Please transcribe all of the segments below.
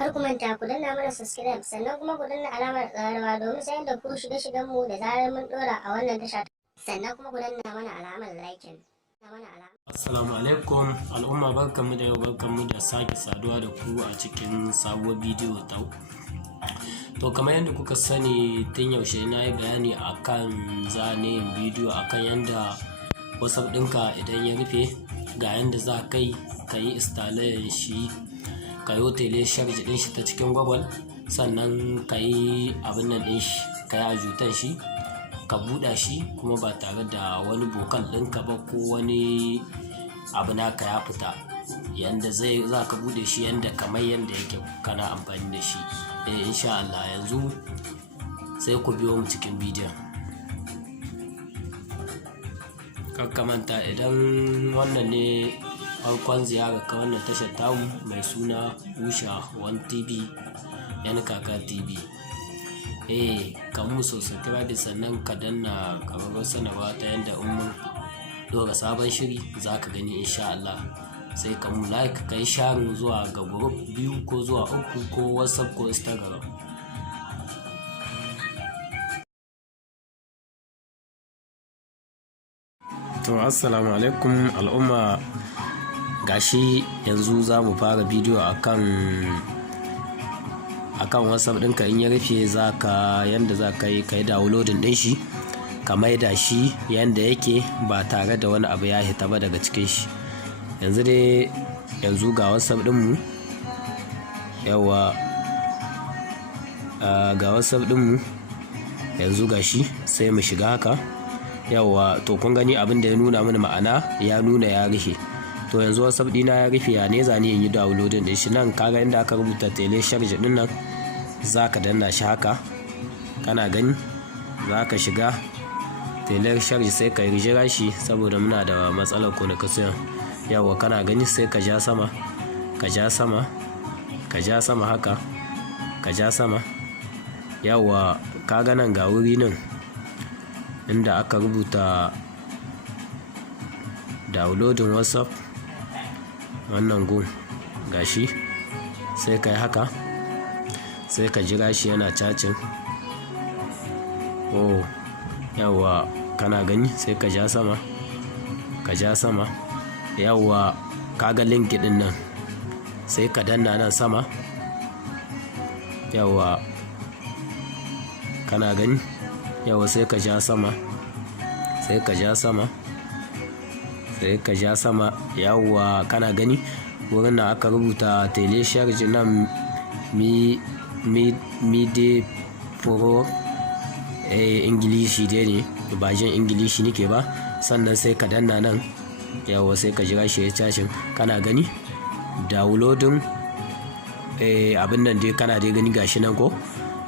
Kar ku manta ku danna mana subscribe sannan kuma ku danna alamar ƙararrawa domin sanar da ku shirye-shiryen mu da zarar mun ɗora a wannan tasha. Sannan kuma ku danna mana alamar liking. Assalamu alaikum al'umma, barkanmu da yau, barkanmu da sake saduwa da ku a cikin sabuwar bidiyo ta. To kamar yadda kuka sani tun yaushe na yi bayani akan zane bidiyo akan yadda WhatsApp ɗinka idan ya rufe ga yadda za ka yi installation shi, ka yi tele charge ɗin shi ta cikin Google, sannan ka yi abin nan ɗin shi, ka yi ajutan shi, ka buɗa shi kuma ba tare da wani bokal ɗinka ba ko wani abu naka ya fita, yanda za ka buɗe shi yanda kamar yanda yake kana amfani da shi. Insha Allah yanzu sai ku biyo mu cikin bidiyon. Kar manta idan wannan ne farkon ziyarar ka wannan tashar tamu mai suna Usha 1TV yan kaka TV, ka musu subscribe sannan ka danna ƙararrawar sanarwa ta yadda in mun ɗora sabon shiri za ka gani insha Allah. Sai ka mu like, ka yi sharing zuwa ga group 2 ko zuwa 3 ko WhatsApp ko Instagram. To assalamu alaikum al'umma, gashi yanzu za mu fara bidiyo akan WhatsApp ɗinka in ya rufe yanda za ka yi downloading ɗin shi, ka maida shi yanda yake ba tare da wani abu ya hita ba daga cikin shi. Yanzu ga WhatsApp ɗinmu, yawa ga WhatsApp ɗinmu yanzu gashi sai mu shiga haka. Yawa to kun gani abin da ya nuna mini ma'ana ya nuna ya rufe. To yanzu WhatsApp ɗina ya rufe, ya ne zane in yi downloading ɗin shi. Nan kaga inda aka rubuta tele charge ɗin nan, za ka danna shi haka, kana gani za ka shiga tele charge sai ka jira shi saboda muna da matsalar connection. Yawa kana gani sai ka ja sama, ka ja sama, ka ja sama haka, ka ja sama. Yawa kaga nan ga wuri nan inda aka rubuta downloading WhatsApp, wannan gun gashi sai ka yi haka, sai ka jira shi yana cacin. Yawa kana gani sai ka ja sama, ka ja sama. Yawa kaga link din nan sai ka danna nan sama. Yawa kana gani, yawa sai ka ja sama, sai ka ja sama, sai ka ja sama. Yawa kana gani wurin da aka rubuta tele charge nan mide pro ingilishi dai ne, ba jin ingilishi nike ba. Sannan sai ka danna nan, yawa sai ka jira shi ya cashin. Kana gani downloading abin nan dai kana dai gani gashi nan ko.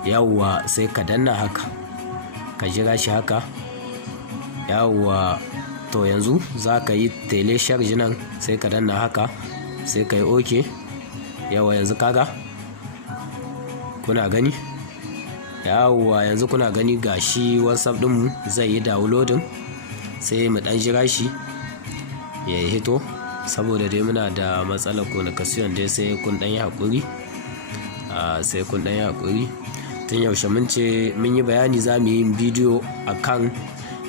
Yawa sai ka danna haka, ka jira shi haka. Yawa to yanzu za ka yi tele charge nan, sai ka danna haka, sai ka yi OK. Yawa yanzu kaga kuna gani, yawa yanzu kuna gani gashi WhatsApp ɗinmu zai yi downloading. Sai mu ɗan jira shi ya hito saboda dai muna da matsalar connection dai, sai kun ɗan yi haƙuri, sai kun ɗan yi haƙuri. Tun yaushe mun yi bayani za mu yi bidiyo akan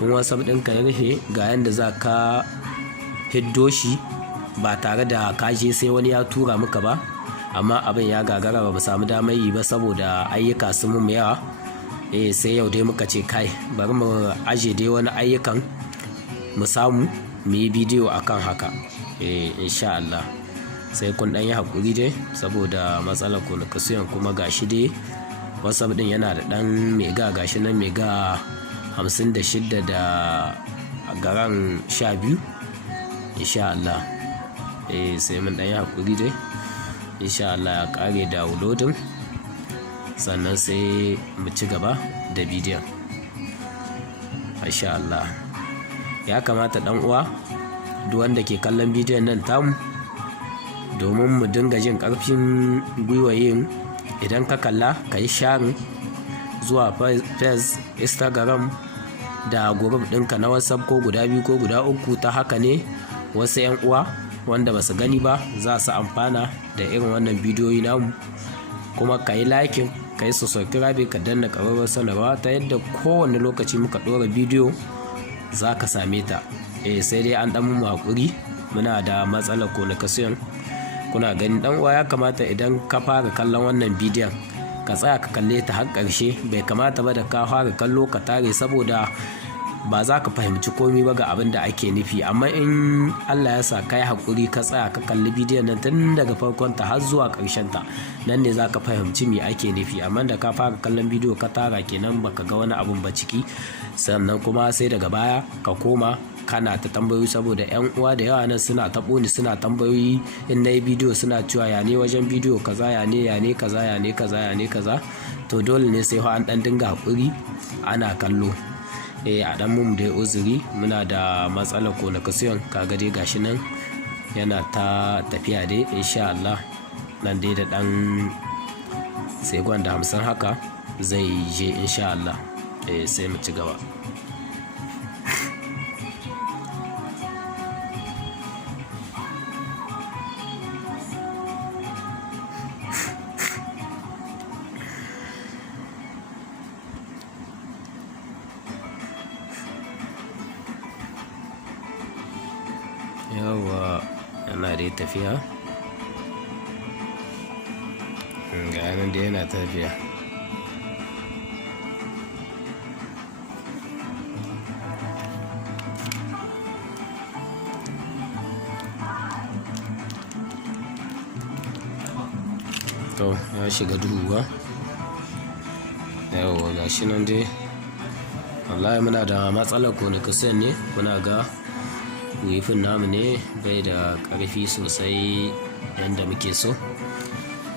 in WhatsApp ɗinka ya rufe ga yanda za ka hiddo shi ba tare da ka je sai wani ya tura maka ba, amma abin ya gagara ba mu samu damar yi ba saboda ayyuka sun mu yawa. Sai yau dai muka ce kai bari mu aje dai wani ayyukan mu samu mu yi bidiyo akan haka. Insha Allah sai kun ɗan yi haƙuri dai saboda matsalar connection. Kuma gashi dai WhatsApp ɗin yana da ɗan mega, gashi nan mega 56 da garan 12. Insha Allah sai mun ɗan yi haƙuri dai. Insha Allah ya ƙare downloading sannan sai mu ci gaba da bidiyon. Insha Allah ya kamata ɗan uwa duk wanda ke kallon bidiyon nan tamu, domin mu dinga jin ƙarfin gwiwa yin, idan ka kalla ka yi sharing zuwa Facebook, Instagram da group ɗinka na WhatsApp ko guda 2 ko guda 3. Ta haka ne wasu 'yan uwa wanda ba su gani ba za su amfana da irin wannan bidiyoyi namu kuma ka yi liking, ka yi subscribe, ka danna ƙararrawar sanarwa ta yadda kowane lokaci muka ɗora bidiyo za ka same ta. Sai dai an ɗan mu haƙuri, muna da matsalar communication. Kuna gani ɗan uwa, ya kamata idan ka fara kallon wannan bidiyon ka tsaya ka kalle ta har ƙarshe. Bai kamata ba da ka fara kallo ka tare, saboda ba za ka fahimci komai ba ga abin da ake nufi. Amma in Allah ya sa ka yi haƙuri ka tsaya ka kalli bidiyon nan tun daga farkon ta har zuwa ƙarshen ta, nan ne za ka fahimci me ake nufi. Amma da ka fara kallon bidiyo ka tara kenan baka ga wani abun ba ciki, sannan kuma sai daga baya ka koma kana ta tambayoyi, saboda yan uwa da yawa nan suna taɓo ni suna tambayoyi in na yi bidiyo suna cewa ya ne wajen bidiyo kaza, ya ne kaza, ya ne kaza, ya ne kaza. To dole ne sai an ɗan dinga haƙuri ana kallo. A dan mu dai uzuri, muna da matsalar communication. Kaga dai gashi nan yana ta tafiya dai, insha Allah nan dai da dan segon da 50 haka zai je insha Allah. Sai mu ci gaba. Yawa yana dai tafiya, ga nan dai yana tafiya. To ya shiga duhu ba. Yawa ga shi nan dai, wallahi muna da matsalar communication ne. Kuna ga wifin namu ne bai da ƙarfi sosai yadda muke so,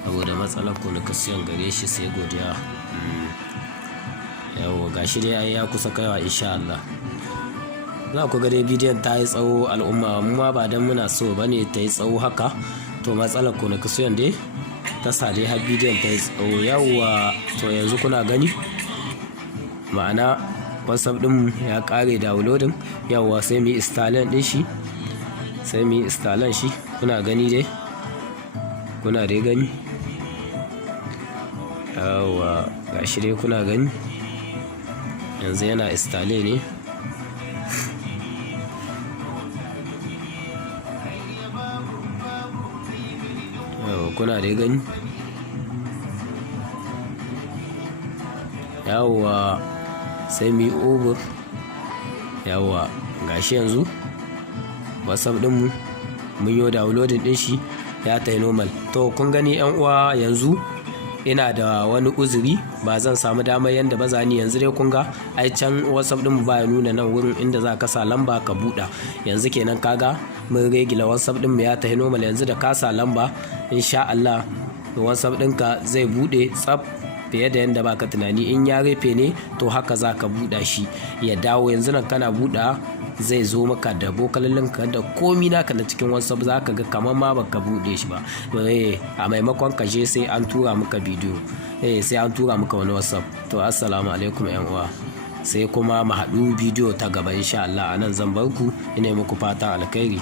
saboda matsalar communication gare shi sai godiya. Yawo gashi dai ai ya kusa kaiwa insha Allah. Za ku ga dai bidiyon ta yi tsawo al'umma, mu ma ba dan muna so bane ta yi tsawo haka. To matsalar communication dai ta sa dai har bidiyon ta yi tsawo. Yawwa, to yanzu kuna gani ma'ana WhatsApp ɗin ya ƙare downloading. Yawwa sai mu yi installing ɗin shi, sai mu yi installing shi. Kuna gani dai, kuna dai gani. Yawwa gashi dai kuna gani yanzu yana installe ne. Yawwa kuna dai gani. Yawwa sai mu yi over. Yawa gashi yanzu WhatsApp ɗinmu mun yi downloading ɗin shi ya tayi normal. To kun gani yan uwa, yanzu ina da wani uzuri ba zan samu damar yanda ba zani. Yanzu dai kun ga ai can WhatsApp ɗinmu ba ya nuna nan wurin inda za ka sa lamba ka buɗa. Yanzu kenan kaga mun regila WhatsApp ɗinmu ya tayi normal. Yanzu da ka sa lamba insha Allah WhatsApp ɗinka zai buɗe tsaf fiye da yadda baka tunani. In ya rufe ne to haka za ka buɗa shi ya dawo. Yanzu nan kana buɗa zai zo maka da bokalallinka da komi naka na cikin WhatsApp, za ka ga kamar ma baka buɗe shi ba. A maimakon ka je sai an tura maka bidiyo, sai an tura maka wani WhatsApp. To assalamu alaikum yan uwa, sai kuma mu haɗu bidiyo ta gaba insha Allah. Anan zan bar ku, ina muku fatan alkhairi.